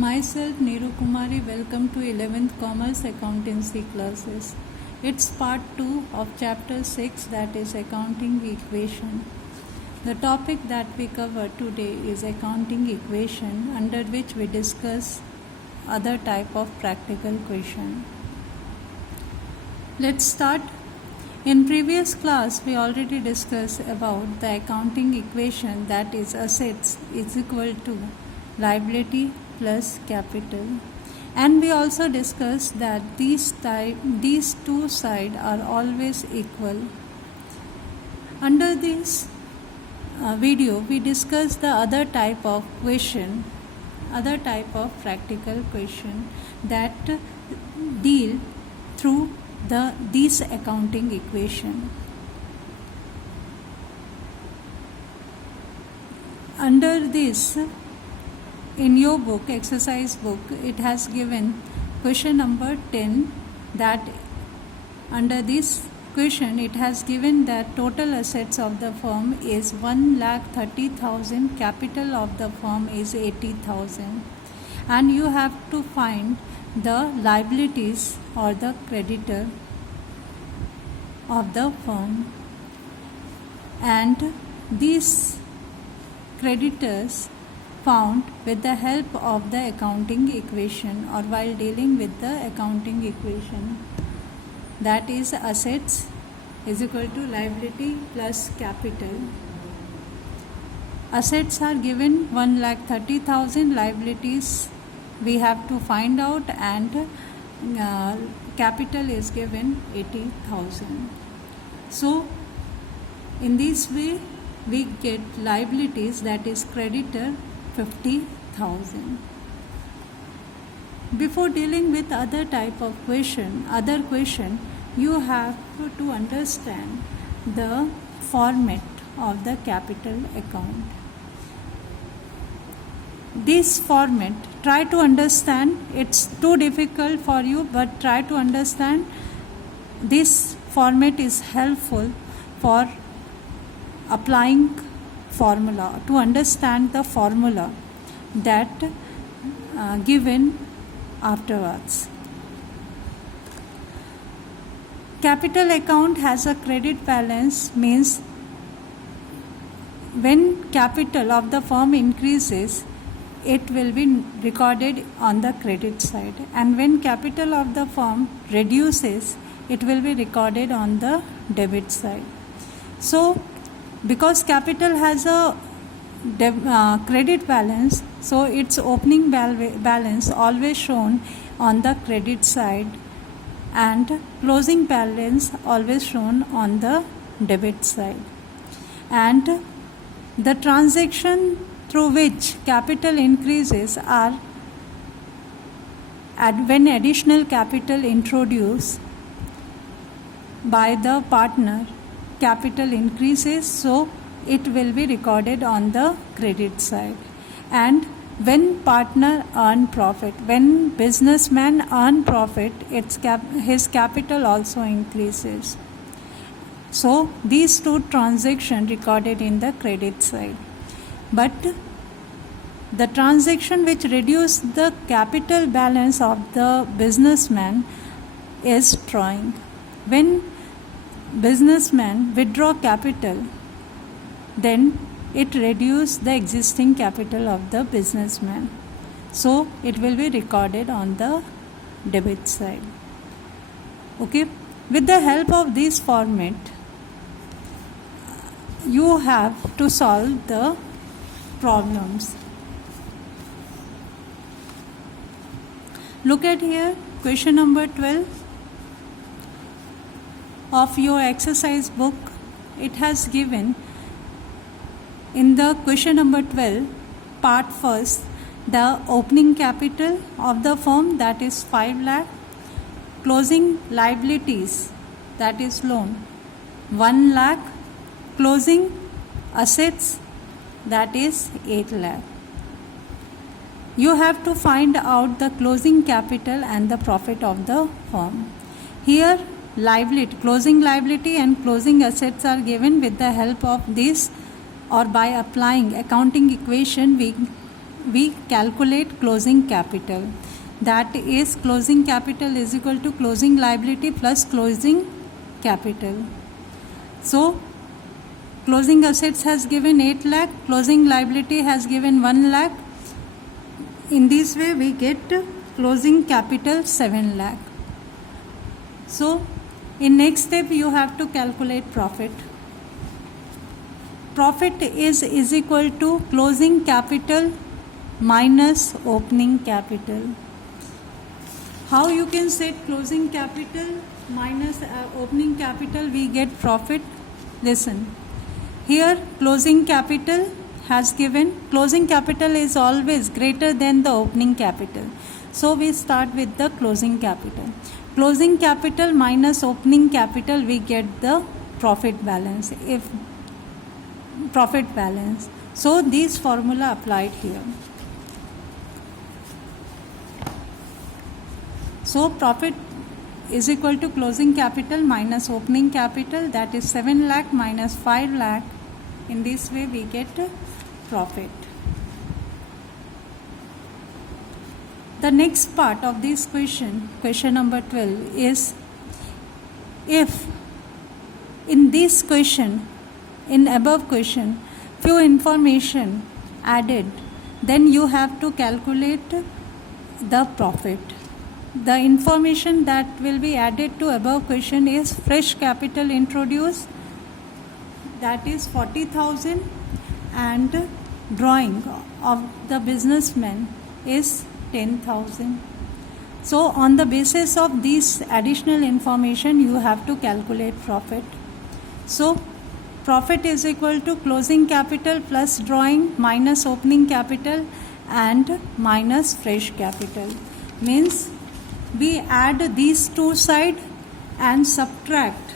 Myself Neeru Kumari, welcome to 11th Commerce Accountancy classes. It's part 2 of chapter 6, that is accounting equation. The topic that we cover today is accounting equation, under which we discuss other type of practical question. Let's start. In previous class we already discussed about the accounting equation, that is assets is equal to liability plus capital, and we also discussed that these two sides are always equal. Under this video we discussed the other type of practical question that deal through this accounting equation. Under this, in your book, exercise book, it has given question number 10, that under this question it has given that total assets of the firm is 1,30,000, capital of the firm is 80,000, and you have to find the liabilities or the creditor of the firm, and these creditors found with the help of the accounting equation, or while dealing with the accounting equation, that is assets is equal to liability plus capital. Assets are given 1,30,000, liabilities we have to find out, and capital is given 80,000. So in this way we get liabilities, that is creditor 50,000. Before dealing with other question, you have to understand the format of the capital account. This format, try to understand. It's too difficult for you, but try to understand. This format is helpful for applying formula, to understand the formula that given afterwards. Capital account has a credit balance, means when capital of the firm increases, it will be recorded on the credit side, and when capital of the firm reduces, it will be recorded on the debit side. So because capital has a credit balance, so its opening balance always shown on the credit side, and closing balance always shown on the debit side. And the transaction through which capital increases are when additional capital introduced by the partner, capital increases, so it will be recorded on the credit side. And when partner earn profit, when businessman earn profit, his capital also increases. So these two transactions recorded in the credit side. But the transaction which reduce the capital balance of the businessman is drawing. When businessman withdraw capital, then it reduce the existing capital of the businessman, so it will be recorded on the debit side. Okay, with the help of this format you have to solve the problems. Look at here, question number 12 of your exercise book. It has given in the question number 12, part first, the opening capital of the firm, that is 5 lakh, closing liabilities, that is loan, 1 lakh, closing assets, that is 8 lakh. You have to find out the closing capital and the profit of the firm. Here liability, closing liability and closing assets are given with the help of this, or by applying accounting equation we we calculate closing capital. That is, closing capital is equal to closing liability plus closing capital. So closing assets has given 8 lakh, closing liability has given 1 lakh. In this way we get closing capital 7 lakh. So in next step you have to calculate profit. Profit is equal to closing capital minus opening capital. How you can set closing capital minus opening capital we get profit? Listen. Here closing capital has given, closing capital is always greater than the opening capital. So we start with the closing capital. Closing capital minus opening capital we get the profit balance. So this formula applied here. So profit is equal to closing capital minus opening capital, that is 7 lakh minus 5 lakh. In this way we get profit. The next part of this question, question number 12, is if in this question, in above question, few information added, then you have to calculate the profit. The information that will be added to above question is fresh capital introduced, that is 40,000, and drawing of the businessman is 10,000. So on the basis of this additional information you have to calculate profit. So profit is equal to closing capital plus drawing minus opening capital and minus fresh capital. Means we add these two sides and subtract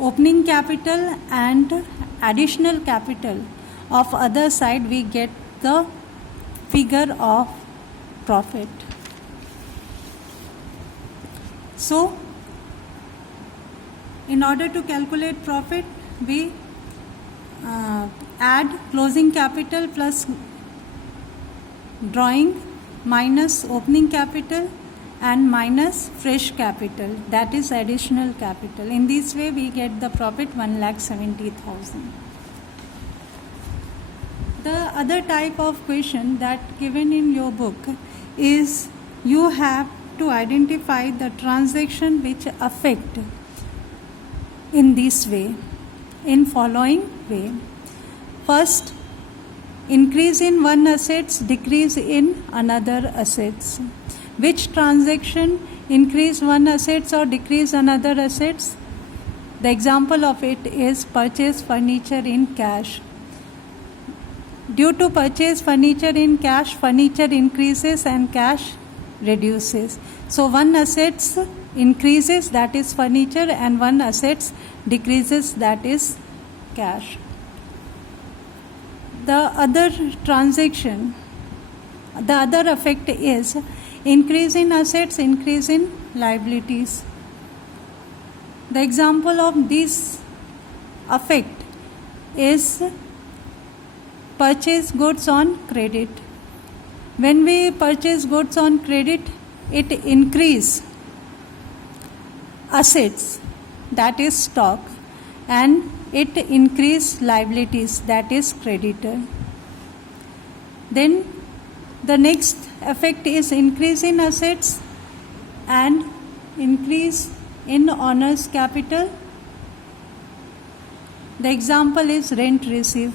opening capital and additional capital of other side, we get the figure of profit. So in order to calculate profit, we add closing capital plus drawing minus opening capital and minus fresh capital, that is additional capital. In this way we get the profit 1,70,000. The other type of question that given in your book is you have to identify the transaction which affect in this way, in following way. First, increase in one assets, decrease in another assets. Which transaction increase one assets or decrease another assets? The example of it is purchase furniture in cash. Due to purchase furniture in cash, furniture increases and cash reduces. So one assets increases, that is furniture, and one assets decreases, that is cash. The other transaction, the other effect is increase in assets, increase in liabilities. The example of this effect is purchase goods on credit. When we purchase goods on credit, it increase assets, that is stock, and it increase liabilities, that is creditor. Then the next effect is increase in assets and increase in owner's capital. The example is rent received.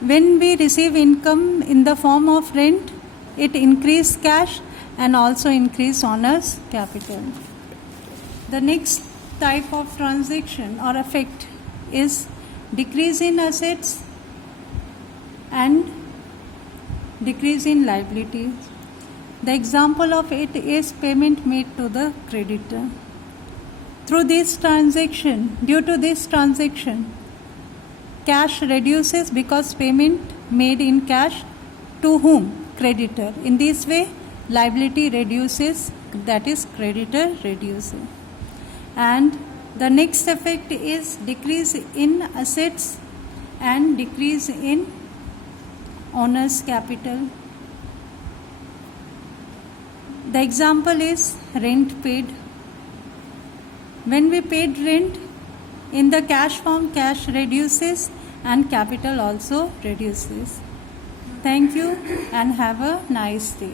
When we receive income in the form of rent, it increase cash and also increase owner's capital. The next type of transaction or effect is decrease in assets and decrease in liabilities. The example of it is payment made to the creditor. Through this transaction, due to this transaction, cash reduces because payment made in cash to whom? Creditor. In this way, liability reduces, that is creditor reduces. And the next effect is decrease in assets and decrease in owner's capital. The example is rent paid. When we paid rent, in the cash form, cash reduces and capital also reduces. Thank you and have a nice day.